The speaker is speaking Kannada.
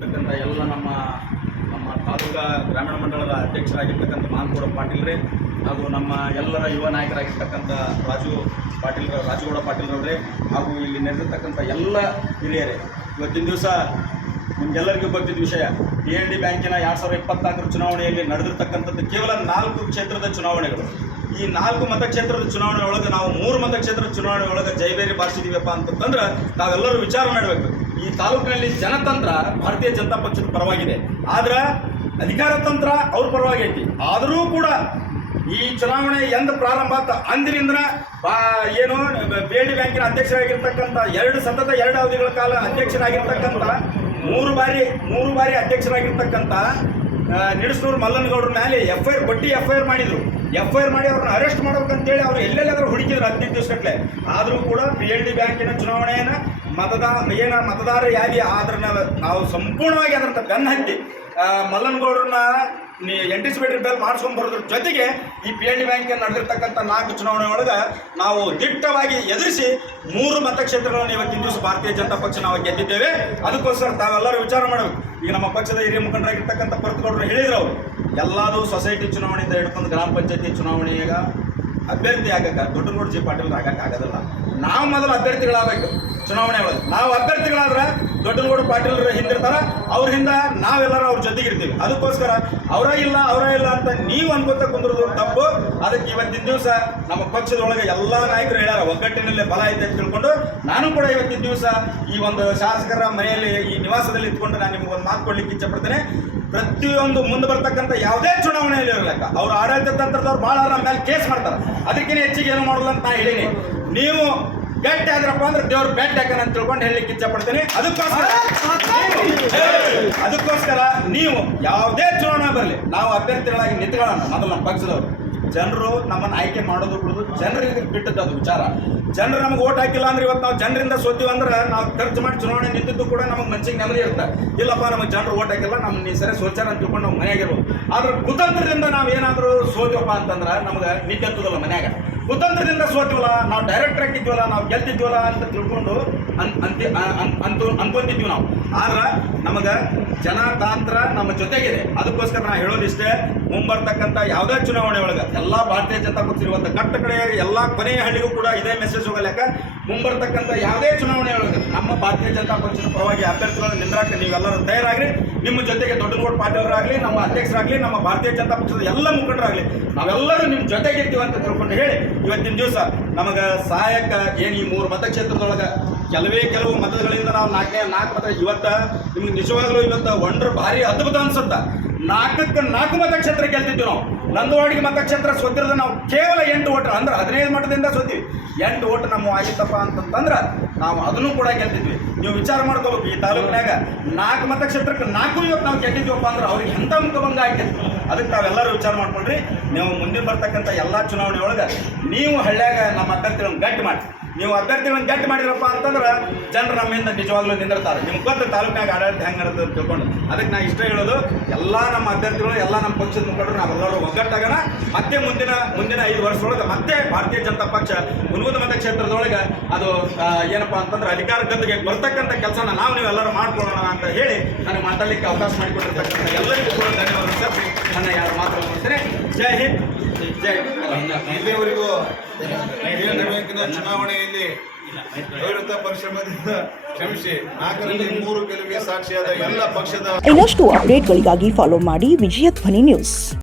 ಎಲ್ಲ ನಮ್ಮ ತಾಲೂಕಾ ಗ್ರಾಮೀಣ ಮಂಡಳದ ಅಧ್ಯಕ್ಷರಾಗಿರ್ತಕ್ಕಂಥ ಮಾನಗೌಡ ಪಾಟೀಲ್ರೇ ಹಾಗೂ ನಮ್ಮ ಎಲ್ಲರ ಯುವ ನಾಯಕರಾಗಿರ್ತಕ್ಕಂಥ ರಾಜಗೌಡ ಪಾಟೀಲ್ರವರೇ ಹಾಗೂ ಇಲ್ಲಿ ನೆರೆದಿರ್ತಕ್ಕಂಥ ಎಲ್ಲ ಹಿರಿಯರೇ, ಇವತ್ತಿನ ದಿವಸ ನಿಮಗೆಲ್ಲರಿಗೂ ಗೊತ್ತಿದ್ದ ವಿಷಯ, PNB ಬ್ಯಾಂಕಿನ 2024 ಚುನಾವಣೆಯಲ್ಲಿ ನಡೆದಿರ್ತಕ್ಕಂಥದ್ದು ಕೇವಲ 4 ಕ್ಷೇತ್ರದ ಚುನಾವಣೆಗಳು. ಈ 4 ಮತಕ್ಷೇತ್ರದ ಚುನಾವಣೆ ಒಳಗೆ ನಾವು 3 ಮತಕ್ಷೇತ್ರದ ಚುನಾವಣೆ ಒಳಗೆ ಜೈಬೇರಿ ಬಾರಿಸಿದೀವಪ್ಪ ಅಂತಂದ್ರೆ ನಾವೆಲ್ಲರೂ ವಿಚಾರ ಮಾಡಬೇಕು. ಈ ತಾಲೂಕಿನಲ್ಲಿ ಜನತಂತ್ರ ಭಾರತೀಯ ಜನತಾ ಪಕ್ಷದ ಪರವಾಗಿದೆ, ಆದ್ರೆ ಅಧಿಕಾರ ತಂತ್ರ ಅವ್ರ ಪರವಾಗೈತಿ. ಆದರೂ ಕೂಡ ಈ ಚುನಾವಣೆ ಎಂದು ಪ್ರಾರಂಭ ಆತ ಅಂದಿನಿಂದ ಏನು PNB ಬ್ಯಾಂಕಿನ ಅಧ್ಯಕ್ಷರಾಗಿರ್ತಕ್ಕಂಥ ಸತತ 2 ಅವಧಿಗಳ ಕಾಲ ಅಧ್ಯಕ್ಷರಾಗಿರ್ತಕ್ಕಂಥ 3 ಬಾರಿ ಅಧ್ಯಕ್ಷರಾಗಿರ್ತಕ್ಕಂಥ ನಿಡಸನೂರು ಮಲ್ಲನಗೌಡರ ಮೇಲೆ FIR ಮಾಡಿದ್ರು. FIR ಮಾಡಿ ಅವ್ರನ್ನ ಅರೆಸ್ಟ್ ಮಾಡ್ಬೇಕಂತೇಳಿ ಅವ್ರು ಎಲ್ಲೆಲ್ಲಾದ್ರೂ ಹುಡುಕಿದ್ರು 15 ದಿವಸಗಟ್ಟಲೆ. ಆದರೂ ಕೂಡ PNB ಬ್ಯಾಂಕಿನ ಚುನಾವಣೆಯನ್ನು ಮತದಾರ ಯಾದಿ ಆದ್ರೆ ನಾವು ಸಂಪೂರ್ಣವಾಗಿ ಅದರಂತ ಬೆನ್ನು ಹತ್ತಿ ಮಲ್ಲನಗೌಡರನ್ನ ಆಂಟಿಸಿಪೇಟರಿ ಬೇಲ್ ಮಾಡಿಸ್ಕೊಂಡು ಬರೋದ್ರ ಜೊತೆಗೆ ಈ PNB ಬ್ಯಾಂಕಿನ ನಡೆದಿರ್ತಕ್ಕಂಥ 4 ಚುನಾವಣೆ ಒಳಗೆ ನಾವು ದಿಟ್ಟವಾಗಿ ಎದುರಿಸಿ 3 ಮತಕ್ಷೇತ್ರಗಳನ್ನು ಇವತ್ತಿನ ದಿವಸ ಭಾರತೀಯ ಜನತಾ ಪಕ್ಷ ನಾವು ಗೆದ್ದಿದ್ದೇವೆ. ಅದಕ್ಕೋಸ್ಕರ ತಾವೆಲ್ಲರೂ ವಿಚಾರ ಮಾಡಬೇಕು. ಈಗ ನಮ್ಮ ಪಕ್ಷದ ಹಿರಿಯ ಮುಖಂಡರಾಗಿರ್ತಕ್ಕಂಥ ಪರತ್ಗೌಡರು ಹೇಳಿದ್ರು, ಅವರು ಎಲ್ಲರೂ ಸೊಸೈಟಿ ಚುನಾವಣೆಯಿಂದ ಹಿಡ್ಕೊಂಡು ಗ್ರಾಮ ಪಂಚಾಯತಿ ಚುನಾವಣೆಯಾಗ ಅಭ್ಯರ್ಥಿ ಆಗಕ್ಕೆ ದೊಡ್ಡಗೌಡ ಜಿ ಪಾಟೀಲ್ ಆಗೋಕ್ಕಾಗೋದಿಲ್ಲ. ನಾವು ಮೊದಲು ಅಭ್ಯರ್ಥಿಗಳಾಗಬೇಕು. ಚುನಾವಣೆ ಒಳಗೆ ನಾವು ಅಭ್ಯರ್ಥಿಗಳಾದ್ರೆ ದೊಡ್ಡಗೌಡ ಪಾಟೀಲರು ಹಿಂದಿರ್ತಾರೆ, ಅವ್ರ ಹಿಂದೆ ನಾವೆಲ್ಲರೂ ಅವ್ರ ಜೊತೆಗಿರ್ತೀವಿ. ಅದಕ್ಕೋಸ್ಕರ ಅವರ ಇಲ್ಲ ಅಂತ ನೀವು ಅನ್ಕೋತ ಕುಂದ್ರದು ತಪ್ಪು. ಅದಕ್ಕೆ ಇವತ್ತಿನ ದಿವಸ ನಮ್ಮ ಪಕ್ಷದೊಳಗೆ ಎಲ್ಲ ನಾಯಕರು ಹೇಳ್ಯಾರ, ಒಗ್ಗಟ್ಟಿನಲ್ಲೇ ಬಲ ಐತೆ ಅಂತ ತಿಳ್ಕೊಂಡು ನಾನು ಕೂಡ ಇವತ್ತಿನ ದಿವಸ ಈ ಒಂದು ಶಾಸಕರ ಮನೆಯಲ್ಲಿ ಈ ನಿವಾಸದಲ್ಲಿ ಇಟ್ಕೊಂಡು ನಾನು ನಿಮ್ಗೆ ಒಂದು ಮಾತು ಕೊಡ್ಲಿಕ್ಕೆ ಇಚ್ಛಪಡ್ತೇನೆ. ಪ್ರತಿಯೊಂದು ಮುಂದೆ ಬರ್ತಕ್ಕಂಥ ಯಾವುದೇ ಚುನಾವಣೆಯಲ್ಲಿ ಇರಲಿಕ್ಕ ಅವ್ರು ಆಡಳಿತ ತಂತ್ರದವ್ರು ಭಾಳ ನಮ್ಮ ಮೇಲೆ ಕೇಸ್ ಮಾಡ್ತಾರೆ. ಅದಕ್ಕಿಂತ ಹೆಚ್ಚಿಗೆ ಏನು ಮಾಡೋಲ್ಲ ಅಂತ ನಾ ಹೇಳೀನಿ. ನೀವು ಗಟ್ಟಿ ಆದ್ರಪ್ಪ ಅಂದ್ರೆ ದೇವ್ರು ಬೆಟ್ಟ ಹಾಕನ ಅಂತ ತಿಳ್ಕೊಂಡು ಹೇಳಲಿಕ್ಕೆ ಇಚ್ಛಪಡ್ತೇನೆ. ಅದಕ್ಕೋಸ್ಕರ ನೀವು ಯಾವುದೇ ಚುನಾವಣೆ ಬರಲಿ ನಾವು ಅಭ್ಯರ್ಥಿಗಳಾಗಿ ನಿಂತ್ಕೊಳ್ಳೋಣ. ಮೊದಲು ನಮ್ಮ ಪಕ್ಷದವರು ಜನರು ನಮ್ಮನ್ನು ಆಯ್ಕೆ ಮಾಡೋದು ಬಿಡೋದು ಜನರಿಗೆ ಬಿಟ್ಟದ್ದು ಅದು ವಿಚಾರ. ಜನರು ನಮಗೆ ಓಟ್ ಹಾಕಿಲ್ಲ ಅಂದ್ರೆ ಇವತ್ತು ನಾವು ಜನರಿಂದ ಸೋತೀವಿ ಅಂದ್ರೆ ನಾವು ಖರ್ಚು ಮಾಡಿ ಚುನಾವಣೆ ನಿಂತಿದ್ದು ಕೂಡ ನಮಗೆ ಮನಸ್ಸಿಗೆ ನೆಮ್ಮದಿ ಇರುತ್ತೆ. ಇಲ್ಲಪ್ಪ ನಮಗೆ ಜನರು ಓಟ್ ಹಾಕಿಲ್ಲ, ನಮ್ಮ ಸರಿ ಸೋಚಾರ ಅಂತ ತಿಳ್ಕೊಂಡು ನಾವು ಮನೆಯಾಗಿರ್ಬೋದು. ಆದ್ರೆ ಕುತಂತ್ರದಿಂದ ನಾವು ಏನಾದರೂ ಸೋತೀವಪ್ಪ ಅಂತಂದ್ರೆ ನಮಗೆ ನಿಂತೆತ್ತದಲ್ಲ ಮನ್ಯಾಗ. ಕುತಂತ್ರದಿಂದ ಸೋತೀವಲ್ಲ, ನಾವು ಡೈರೆಕ್ಟ್ ಹಾಕಿದ್ವಲ್ಲ, ನಾವು ಗೆಲ್ತಿದ್ವಲ್ಲ ಅಂತ ತಿಳ್ಕೊಂಡು ಅನ್ಕೊಂತಿದ್ವಿ ನಾವು. ಆದ್ರೆ ನಮಗೆ ಜನತಾಂತ್ರ ನಮ್ಮ ಜೊತೆಗಿದೆ. ಅದಕ್ಕೋಸ್ಕರ ನಾ ಹೇಳೋದಿಷ್ಟೇ, ಮುಂಬರ್ತಕ್ಕಂಥ ಯಾವುದೇ ಚುನಾವಣೆ ಒಳಗೆ ಎಲ್ಲ ಭಾರತೀಯ ಜನತಾ ಪಕ್ಷ ಇರುವಂಥ ಕಟ್ಟ ಕಡೆಯಾಗಿ ಎಲ್ಲ ಕೊನೆಯ ಹಳ್ಳಿಗೂ ಕೂಡ ಇದೇ ಮೆಸೇಜ್ ಹೋಗಲೆಕ್ಕ. ಮುಂಬರ್ತಕ್ಕಂಥ ಯಾವುದೇ ಚುನಾವಣೆ ಒಳಗೆ ನಮ್ಮ ಭಾರತೀಯ ಜನತಾ ಪಕ್ಷದ ಪರವಾಗಿ ಅಭ್ಯರ್ಥಿಗಳನ್ನು ನಿಂದ್ರಾಕ ನೀವೆಲ್ಲರೂ ತಯಾರಾಗ್ರಿ. ನಿಮ್ಮ ಜೊತೆಗೆ ದೊಡ್ಡಗೌಡ ಪಾಟೀಲರಾಗಲಿ, ನಮ್ಮ ಅಧ್ಯಕ್ಷರಾಗಲಿ, ನಮ್ಮ ಭಾರತೀಯ ಜನತಾ ಪಕ್ಷದ ಎಲ್ಲ ಮುಖಂಡರಾಗಲಿ, ನಾವೆಲ್ಲರೂ ನಿಮ್ಮ ಜೊತೆಗಿರ್ತೀವಿ ಅಂತ ತಿಳ್ಕೊಂಡು ಹೇಳಿ ಇವತ್ತಿನ ದಿವಸ ನಮಗೆ ಸಹಾಯಕ ಏನು ಈ 3 ಮತಕ್ಷೇತ್ರದೊಳಗೆ ಕೆಲವು ಮತಗಳಿಂದ ನಾವು 4 ಮತ ಇವತ್ತು ನಿಮ್ಗೆ ನಿಜವಾಗ್ಲೂ ಇವತ್ತು ಒಂಡ್ರ ಭಾರಿ ಅದ್ಭುತ ಅನ್ಸುತ್ತೆ. 4 ಮತಕ್ಷೇತ್ರ ಗೆಲ್ತಿದ್ವಿ ನಾವು. ನಂದವಾಡಿಗೆ ಮತಕ್ಷೇತ್ರ ಸೋತಿರೋದು ನಾವು ಕೇವಲ 8 ಓಟ್, ಅಂದ್ರೆ 15 ಮತದಿಂದ ಸೋತೀವಿ. 8 ಓಟ್ ನಮ್ಮ ಆಗಿತ್ತಪ್ಪ ಅಂತಂದ್ರೆ ನಾವು ಅದನ್ನು ಕೂಡ ಗೆಲ್ತಿದ್ವಿ. ನೀವು ವಿಚಾರ ಮಾಡ್ಕೋಬೇಕು, ಈ ತಾಲೂಕಿನಾಗ 4 ಮತಕ್ಷೇತ್ರಕ್ಕೆ 4 ಇವತ್ತು ನಾವು ಗೆದ್ದಿದ್ವಪ್ಪ ಅಂದ್ರೆ ಅವ್ರಿಗೆ ಎಂಥ ಮುಖಭಂಗ ಆಗಿತ್ತು. ಅದಕ್ಕೆ ತಾವೆಲ್ಲರೂ ವಿಚಾರ ಮಾಡ್ಕೊಂಡ್ರಿ. ನೀವು ಮುಂದಿನ ಬರ್ತಕ್ಕಂಥ ಎಲ್ಲ ಚುನಾವಣೆ ಒಳಗೆ ನೀವು ಹಳ್ಳ್ಯಾಗ ನಮ್ಮ ಅಭ್ಯರ್ಥಿಗಳನ್ನು ಗಟ್ಟಿ ಮಾಡಿ, ನೀವು ಅಭ್ಯರ್ಥಿಗಳನ್ನು ಗಟ್ಟಿ ಮಾಡಿದ್ರಪ್ಪ ಅಂತಂದ್ರೆ ಜನರು ನಮ್ಮಿಂದ ನಿಜವಾಗ್ಲೂ ನಿಂದಿರ್ತಾರೆ. ನಿಮ್ಗೆ ಗೊತ್ತು ತಾಲೂಕಿನಾಗ ಆಡಳಿತ ಹೆಂಗೆ ನಡೆದು ಅಂತ ತಿಳ್ಕೊಂಡು. ಅದಕ್ಕೆ ನಾ ಇಷ್ಟ ಹೇಳೋದು, ಎಲ್ಲ ನಮ್ಮ ಅಭ್ಯರ್ಥಿಗಳು, ಎಲ್ಲ ನಮ್ಮ ಪಕ್ಷದ ಮುಖಂಡರು ನಾವೆಲ್ಲರೂ ಒಗ್ಗಟ್ಟಾಗೋಣ. ಮತ್ತೆ ಮುಂದಿನ 5 ವರ್ಷದೊಳಗೆ ಮತ್ತೆ ಭಾರತೀಯ ಜನತಾ ಪಕ್ಷ ಹುನಗುಂದ ಮತಕ್ಷೇತ್ರದೊಳಗೆ ಅದು ಏನಪ್ಪ ಅಂತಂದ್ರೆ ಅಧಿಕಾರ ಗದ್ದುಗೆ ಬರ್ತಕ್ಕಂಥ ಕೆಲಸನ ನೀವೆಲ್ಲರೂ ಮಾಡ್ಕೊಳ್ಳೋಣ ಅಂತ ಹೇಳಿ ನನಗೆ ಮಾತಾಡಲಿಕ್ಕೆ ಅವಕಾಶ ಮಾಡಿಕೊಟ್ಟಿರ್ತಕ್ಕಂಥ ಎಲ್ಲರಿಗೂ ಕೂಡ ಧನ್ಯವಾದ ಸಲ್ಲಿಸಿ ನನ್ನ 2 ಮಾತುಗಳು ಮಾಡ್ತೇನೆ. ಜೈ ಹಿಂದ್, ಜೈ. ಇಲ್ಲಿವರೆಗೂ ಬ್ಯಾಂಕಿನ ಚುನಾವಣೆಯಲ್ಲಿ ಅವಿರತ ಪರಿಶ್ರಮದಿಂದ ಶ್ರಮಿಸಿ 4ರಲ್ಲಿ 3 ಗೆಲುವಿಗೆ ಸಾಕ್ಷಿಯಾದ ಎಲ್ಲ ಪಕ್ಷದ ಇನ್ನಷ್ಟು ಅಪ್ಡೇಟ್ಗಳಿಗಾಗಿ ಫಾಲೋ ಮಾಡಿ ವಿಜಯ ಧ್ವನಿ ನ್ಯೂಸ್.